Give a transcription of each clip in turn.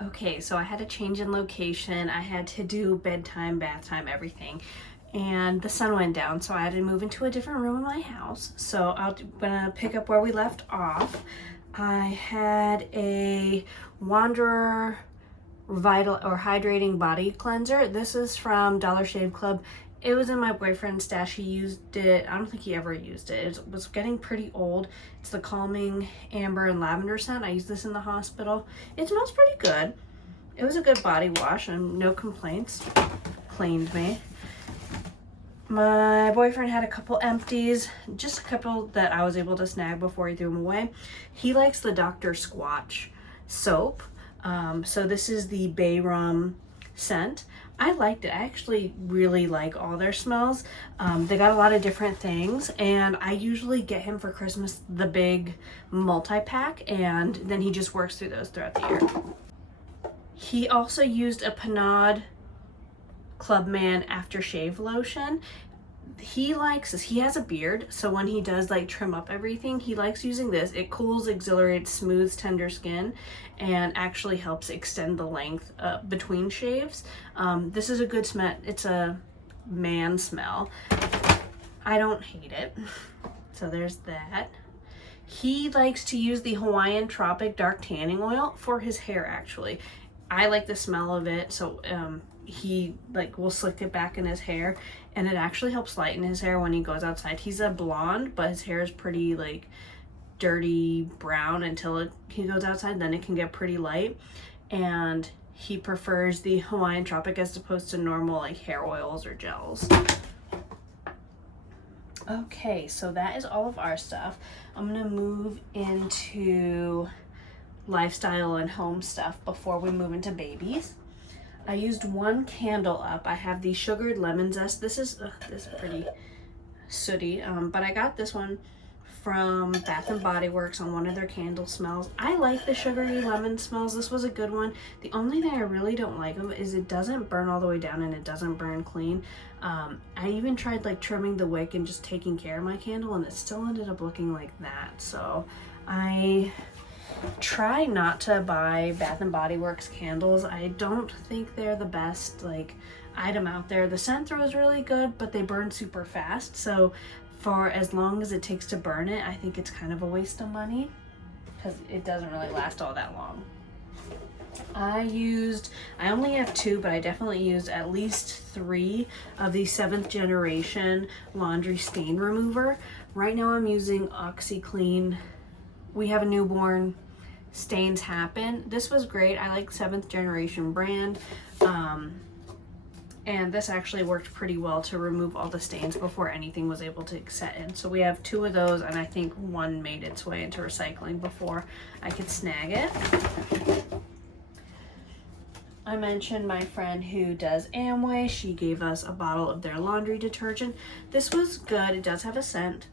Okay, so I had a change in location. I had to do bedtime, bath time, everything. And the sun went down, so I had to move into a different room in my house. So I'm gonna pick up where we left off. I had a Wanderer Vital or Hydrating Body Cleanser. This is from Dollar Shave Club. It was in my boyfriend's stash. He used it. I don't think he ever used it. It was getting pretty old. It's the Calming Amber and Lavender scent. I used this in the hospital. It smells pretty good. It was a good body wash and no complaints. Cleaned me. My boyfriend had a couple empties, just a couple that I was able to snag before he threw them away. He likes the Dr. Squatch soap. So this is the Bay Rum scent. I liked it. I actually really like all their smells. They got a lot of different things, and I usually get him for Christmas the big multi-pack, and then he just works through those throughout the year. He also used a Panade Clubman aftershave lotion. He likes this. He has a beard, so when he does like trim up everything, he likes using this. It cools, exhilarates, smooths tender skin, and actually helps extend the length between shaves. This is a good smell. It's a man smell. I don't hate it. So there's that. He likes to use the Hawaiian Tropic Dark Tanning Oil for his hair, actually. I like the smell of it, so he will slick it back in his hair, and it actually helps lighten his hair when he goes outside. He's a blonde, but his hair is pretty dirty brown until he goes outside. Then it can get pretty light, and he prefers the Hawaiian Tropic as opposed to normal hair oils or gels. Okay, so that is all of our stuff. I'm gonna move into lifestyle and home stuff before we move into babies. I used one candle up. I have the sugared lemon zest. This is pretty sooty, but I got this one from Bath and Body Works on one of their candle smells. I like the sugary lemon smells. This was a good one. The only thing I really don't like of it is it doesn't burn all the way down and it doesn't burn clean. I even tried trimming the wick and just taking care of my candle, and it still ended up looking like that. So I try not to buy Bath and Body Works candles. I don't think they're the best item out there. The scent throw is really good, but they burn super fast. So for as long as it takes to burn it, I think it's kind of a waste of money because it doesn't really last all that long. I only have two, but I definitely used at least 3 of the 7th generation laundry stain remover. Right now I'm using OxiClean. We have a newborn. Stains happen. This was great. I like 7th generation brand. And this actually worked pretty well to remove all the stains before anything was able to set in. So we have 2 of those, and I think 1 made its way into recycling before I could snag it. I mentioned my friend who does Amway. She gave us a bottle of their laundry detergent. This was good. It does have a scent.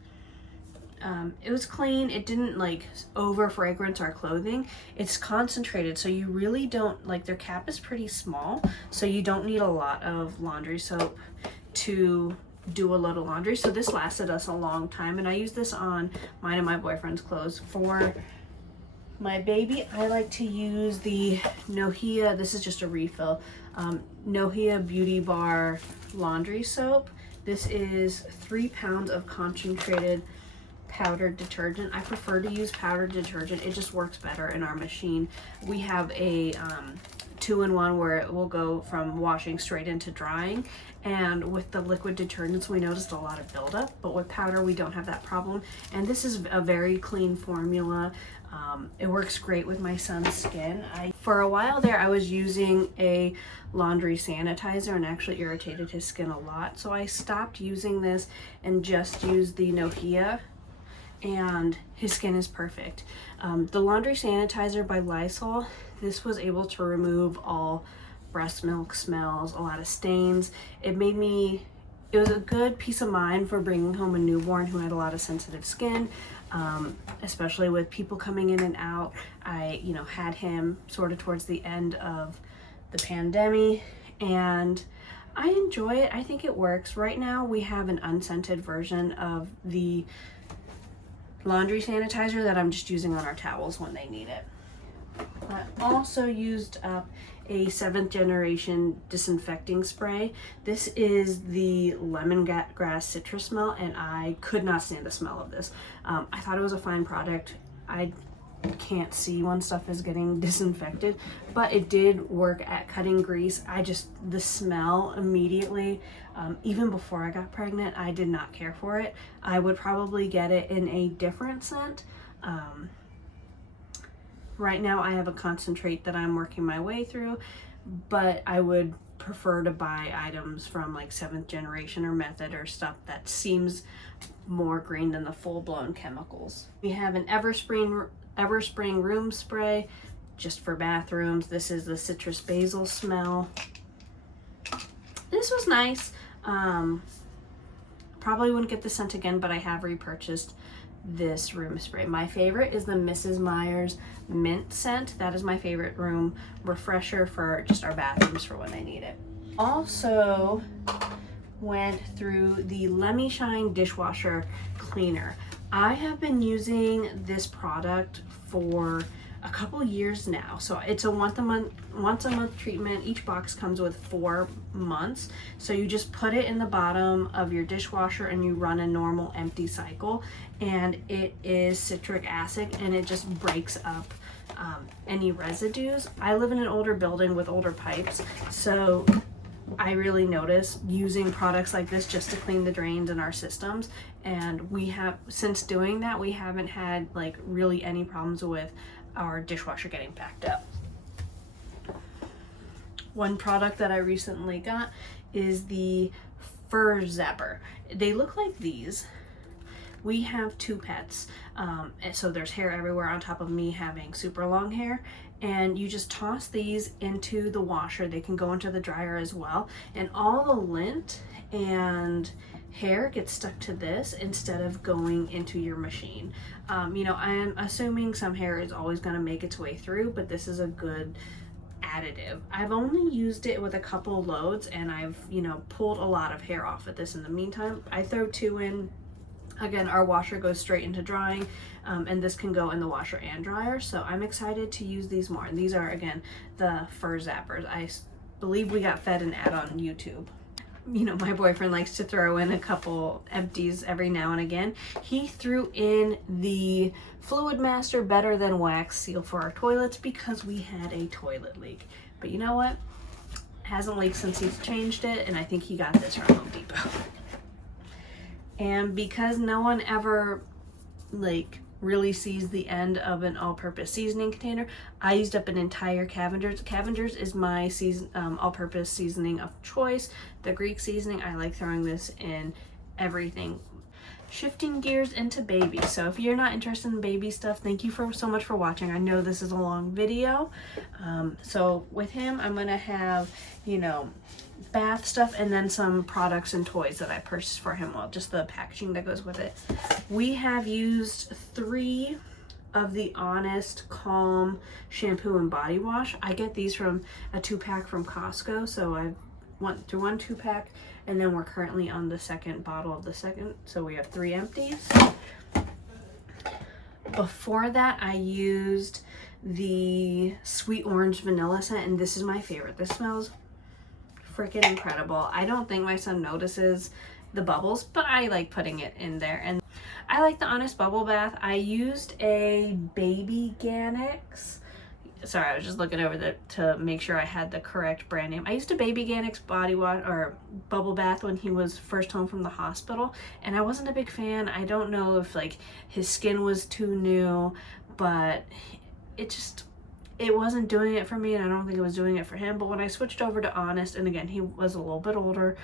It was clean. It didn't over fragrance our clothing. It's concentrated, so you really don't their cap is pretty small, so you don't need a lot of laundry soap to do a load of laundry. So this lasted us a long time, and I used this on mine and my boyfriend's clothes. For my baby, I like to use the Nohea. This is just a refill. Nohea Beauty Bar laundry soap. This is 3 pounds of concentrated powdered detergent. I prefer to use powdered detergent. It just works better in our machine. We have a 2-in-1 where it will go from washing straight into drying, and with the liquid detergents we noticed a lot of buildup, but with powder we don't have that problem. And this is a very clean formula. It works great with my son's skin. For a while there I was using a laundry sanitizer and actually irritated his skin a lot, so I stopped using this and just used the Nohea, and his skin is perfect. The laundry sanitizer by Lysol, this was able to remove all breast milk smells, a lot of stains. It was a good peace of mind for bringing home a newborn who had a lot of sensitive skin, especially with people coming in and out. I had him sort of towards the end of the pandemic, and I enjoy it. I think it works. Right now we have an unscented version of the laundry sanitizer that I'm just using on our towels when they need it. I also used up a 7th generation disinfecting spray. This is the lemongrass citrus smell, and I could not stand the smell of this. I thought it was a fine product. I can't see when stuff is getting disinfected, but it did work at cutting grease. The smell immediately, even before I got pregnant, I did not care for it. I would probably get it in a different scent. Right now I have a concentrate that I'm working my way through, but I would prefer to buy items from like 7th generation or Method or stuff that seems more green than the full-blown chemicals. We have an Everspring room spray just for bathrooms. This is the citrus basil smell. This was nice. Probably wouldn't get the scent again, but I have repurchased this room spray. My favorite is the Mrs. Meyer's mint scent. That is my favorite room refresher for just our bathrooms for when they need it. Also went through the Lemmy Shine dishwasher cleaner. I have been using this product for a couple years now. So it's a once a month treatment. Each box comes with 4 months. So you just put it in the bottom of your dishwasher and you run a normal empty cycle, and it is citric acid and it just breaks up any residues. I live in an older building with older pipes, so I really notice using products like this just to clean the drains in our systems, and since doing that, we haven't had like really any problems with our dishwasher getting backed up. One product that I recently got is the fur zapper. They look like these. We have 2 pets, so there's hair everywhere on top of me having super long hair, and you just toss these into the washer. They can go into the dryer as well, and all the lint and hair gets stuck to this instead of going into your machine. You know, I am assuming some hair is always going to make its way through, but this is a good additive. I've only used it with a couple loads, and I've, you know, pulled a lot of hair off of this in the meantime. I throw 2 in. Again, our washer goes straight into drying, and this can go in the washer and dryer, so I'm excited to use these more. And these are, again, the fur zappers. I believe we got fed an ad on YouTube. You know, my boyfriend likes to throw in a couple empties every now and again. He threw in the Fluid Master Better Than Wax seal for our toilets because we had a toilet leak. But you know what? It hasn't leaked since he's changed it, and I think he got this from Home Depot. And because no one ever like really sees the end of an all-purpose seasoning container, I used up an entire Cavender's. Cavender's is my all-purpose seasoning of choice. The Greek seasoning, I like throwing this in everything. Shifting gears into baby. So if you're not interested in baby stuff, thank you so much for watching. I know this is a long video. So with him, I'm gonna have, you know, bath stuff and then some products and toys that I purchased for him. Well, just the packaging that goes with it. We have used 3 of the Honest Calm shampoo and body wash. I get these from a 2-pack from Costco, so I went through 1 2-pack, and then we're currently on the 2nd bottle of the 2nd, so we have 3 empties. Before that, I used the Sweet Orange Vanilla scent, and this is my favorite. This smells freaking incredible. I don't think my son notices the bubbles, but I like putting it in there. And I like the Honest Bubble Bath. I used a Baby Ganix. Sorry, I was just looking over to make sure I had the correct brand name. I used a Baby Ganix body wash or bubble bath when he was first home from the hospital, and I wasn't a big fan. I don't know if like his skin was too new, but it wasn't doing it for me, and I don't think it was doing it for him. But when I switched over to Honest, and again, he was a little bit older,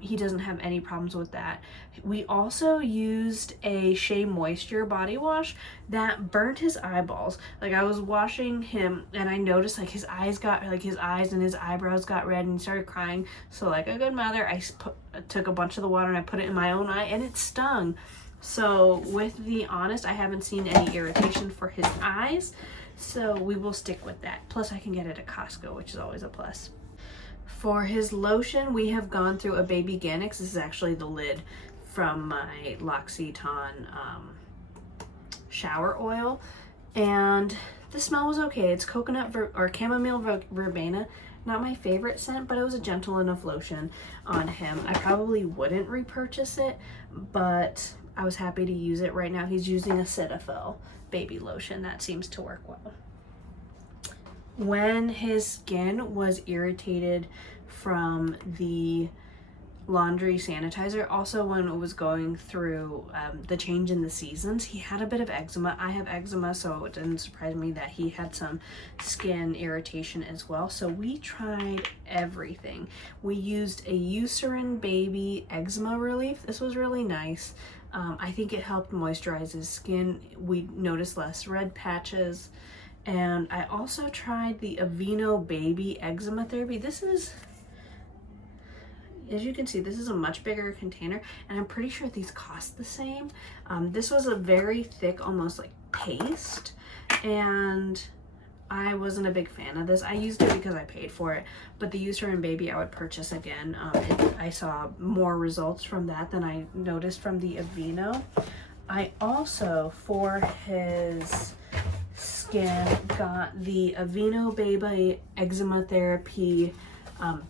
he doesn't have any problems with that. We also used a Shea Moisture body wash that burnt his eyeballs. Like, I was washing him and I noticed like his eyes and his eyebrows got red, and he started crying. So like a good mother, I took a bunch of the water and I put it in my own eye, and it stung. So with the Honest, I haven't seen any irritation for his eyes, so we will stick with that. Plus I can get it at Costco, which is always a plus. For his lotion, we have gone through a Baby Ganix. This is actually the lid from my L'Occitane shower oil, and The smell was okay. It's coconut or chamomile verbena. Not my favorite scent, but it was a gentle enough lotion on him. I probably wouldn't repurchase it, but I was happy to use it. Right now he's using a Cetaphil baby lotion. That seems to work well. When his skin was irritated from the laundry sanitizer, also when it was going through the change in the seasons, he had a bit of eczema. I have eczema, so it didn't surprise me that he had some skin irritation as well. So we tried everything. We used a Eucerin Baby eczema relief. This was really nice. I think it helped moisturize his skin. We noticed less red patches. And I also tried the Aveeno Baby eczema therapy. This is, as you can see, this is a much bigger container, and I'm pretty sure these cost the same. This was a very thick, almost like paste, and I wasn't a big fan of this. I used it because I paid for it, but the Eucerin Baby I would purchase again. I saw more results from that than I noticed from the Aveeno. I also, for his skin, got the Aveeno Baby eczema therapy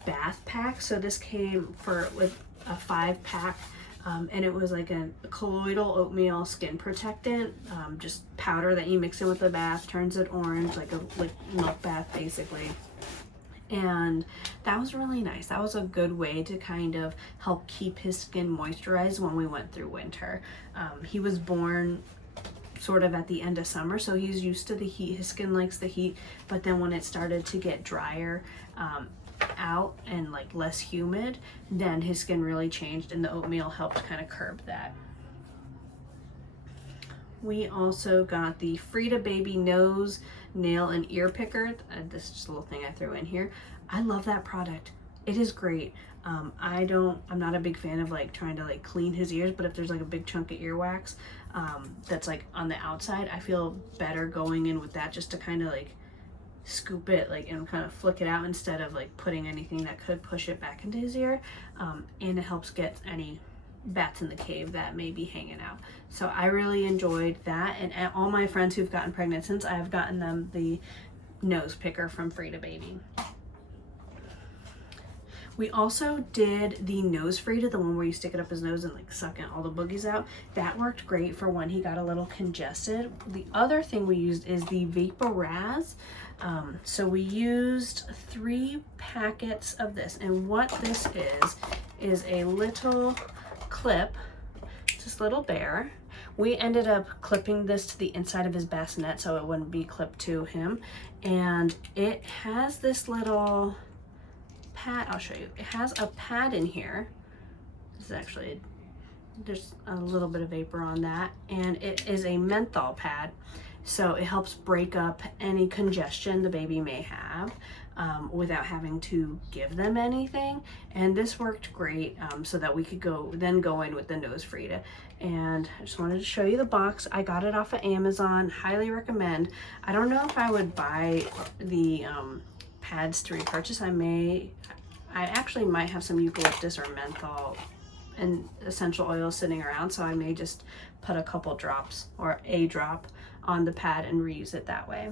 bath pack. So this came with a 5-pack, and it was like a colloidal oatmeal skin protectant, just powder that you mix in with the bath, turns it orange, like a milk bath basically. And that was really nice. That was a good way to kind of help keep his skin moisturized when we went through winter. He was born sort of at the end of summer, so he's used to the heat. His skin likes the heat, but then when it started to get drier out and like less humid, then his skin really changed, and the oatmeal helped kind of curb that. We also got the Frida Baby nose, nail, and ear picker. This is just a little thing I threw in here. I love that product. It is great. I'm not a big fan of like trying to like clean his ears, but if there's like a big chunk of earwax that's like on the outside, I feel better going in with that, just to kind of like scoop it like and kind of flick it out instead of like putting anything that could push it back into his ear. And it helps get any bats in the cave that may be hanging out. So I really enjoyed that, and all my friends who've gotten pregnant since, I have gotten them the nose picker from Frida Baby. We also did the nose Frida, the one where you stick it up his nose and like suck all the boogies out. That worked great for when he got a little congested. The other thing we used is the Vaporaz. So we used 3 packets of this, and what this is a little clip, this little bear. We ended up clipping this to the inside of his bassinet so it wouldn't be clipped to him, and it has this little pad. I'll show you. It has a pad in here. This is actually, there's a little bit of vapor on that, and it is a menthol pad, so it helps break up any congestion the baby may have without having to give them anything. And this worked great, so that we could go in with the nose Frida. And I just wanted to show you the box. I got it off of Amazon. Highly recommend. I don't know if I would buy the pads to repurchase. I actually might have some eucalyptus or menthol and essential oil sitting around, so I may just put a couple drops or a drop on the pad and reuse it that way.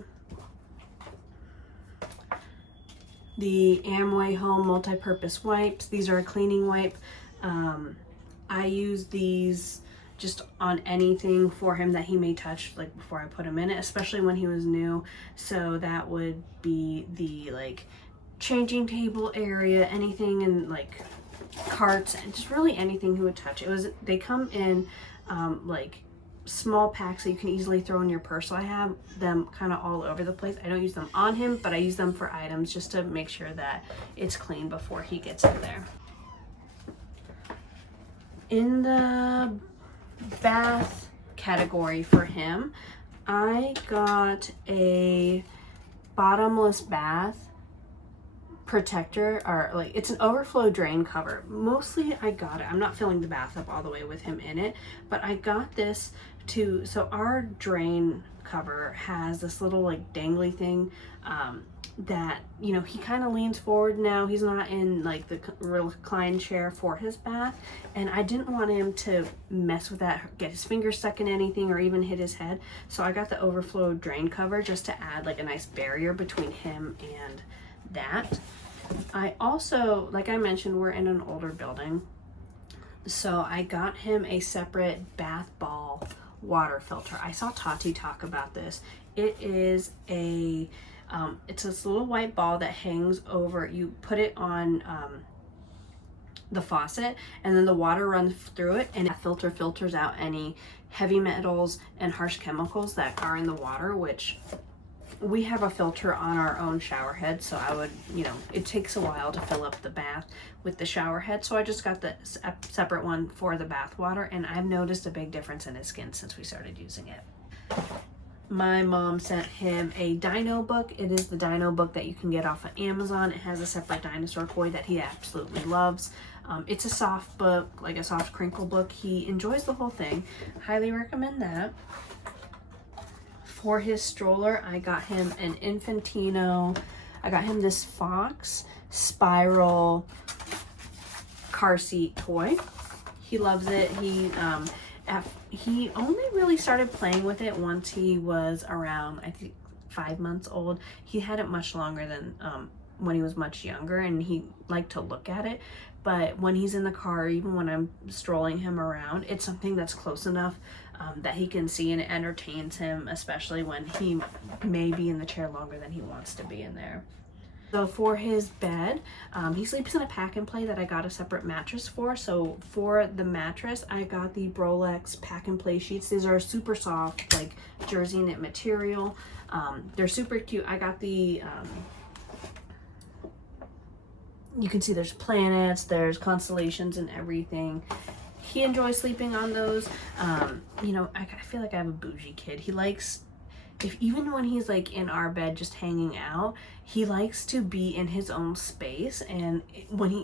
The Amway Home multi-purpose wipes. These are a cleaning wipe. I use these just on anything for him that he may touch, like before I put him in it, especially when he was new. So that would be the like changing table area, anything in like carts, and just really anything he would touch. They come in like small packs that you can easily throw in your purse. So I have them kind of all over the place. I don't use them on him, but I use them for items just to make sure that it's clean before he gets in there. In the bath category for him, I got a bottomless bath protector, or like it's an overflow drain cover. Mostly I got it, I'm not filling the bath up all the way with him in it, but I got this to, so our drain cover has this little like dangly thing that, you know, he kind of leans forward now. He's not in like the recline chair for his bath, and I didn't want him to mess with that, get his fingers stuck in anything, or even hit his head. So I got the overflow drain cover just to add like a nice barrier between him and that. I also, like I mentioned, we're in an older building, so I got him a separate bath ball water filter. I saw Tati talk about this. It is a it's this little white ball that hangs over, you put it on the faucet, and then the water runs through it, and that filter filters out any heavy metals and harsh chemicals that are in the water, which we have a filter on our own shower head, so I would, you know, it takes a while to fill up the bath with the shower head, so I just got the separate one for the bath water, and I've noticed a big difference in his skin since we started using it. My mom sent him a dino book. It is the dino book that you can get off of Amazon. It has a separate dinosaur toy that he absolutely loves. It's a soft book, like a soft crinkle book. He enjoys the whole thing. Highly recommend that. For his stroller, I got him an Infantino. I got him this Fox spiral car seat toy. He loves it. He only really started playing with it once he was around, I think, 5 months old. He had it much longer than when he was much younger, and he liked to look at it. But when he's in the car, even when I'm strolling him around, it's something that's close enough that he can see, and it entertains him, especially when he may be in the chair longer than he wants to be in there. So for his bed, he sleeps in a pack and play that I got a separate mattress for. So for the mattress, I got the Brolex pack and play sheets. These are super soft, like jersey knit material. They're super cute. I got the, you can see there's planets, there's constellations and everything. He enjoys sleeping on those. You know, I feel like I have a bougie kid. He likes, even when he's like in our bed just hanging out, he likes to be in his own space, and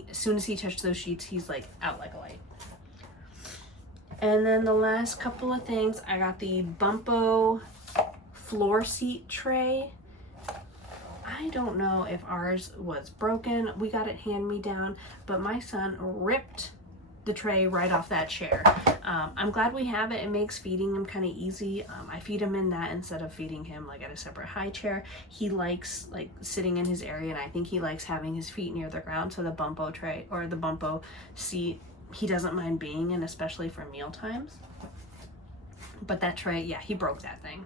as soon as he touches those sheets, he's like out like a light. And then the last couple of things, I got the Bumpo floor seat tray. I don't know if ours was broken. We got it hand me down, but my son ripped the tray right off that chair. I'm glad we have it. It makes feeding him kind of easy. I feed him in that instead of feeding him like at a separate high chair. He likes like sitting in his area, and I think he likes having his feet near the ground. So the Bumpo tray, or the Bumpo seat, he doesn't mind being in, especially for meal times. But that tray, yeah, he broke that thing.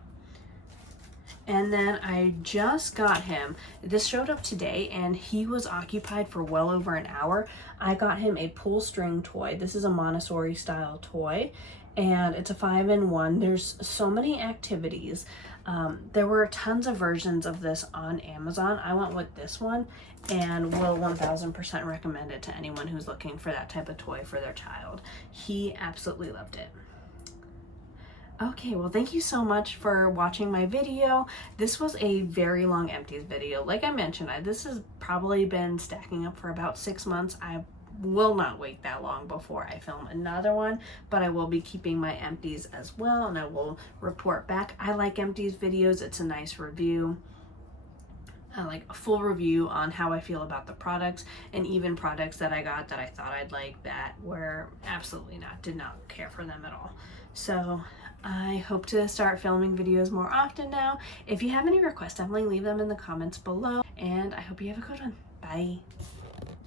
And then I just got him, this showed up today, and he was occupied for well over an hour. I got him a pull string toy. This is a Montessori style toy, and it's a 5-in-1. There's so many activities. There were tons of versions of this on Amazon. I went with this one, and will 1000% recommend it to anyone who's looking for that type of toy for their child. He absolutely loved it. Okay, well, thank you so much for watching my video. This was a very long Empties video. Like I mentioned, this has probably been stacking up for about 6 months. I will not wait that long before I film another one, but I will be keeping my Empties as well, and I will report back. I like Empties videos. It's a nice review. I like a full review on how I feel about the products, and even products that I got that I thought I'd like that were absolutely not, did not care for them at all. So I hope to start filming videos more often now. If you have any requests, definitely leave them in the comments below, and I hope you have a good one. Bye.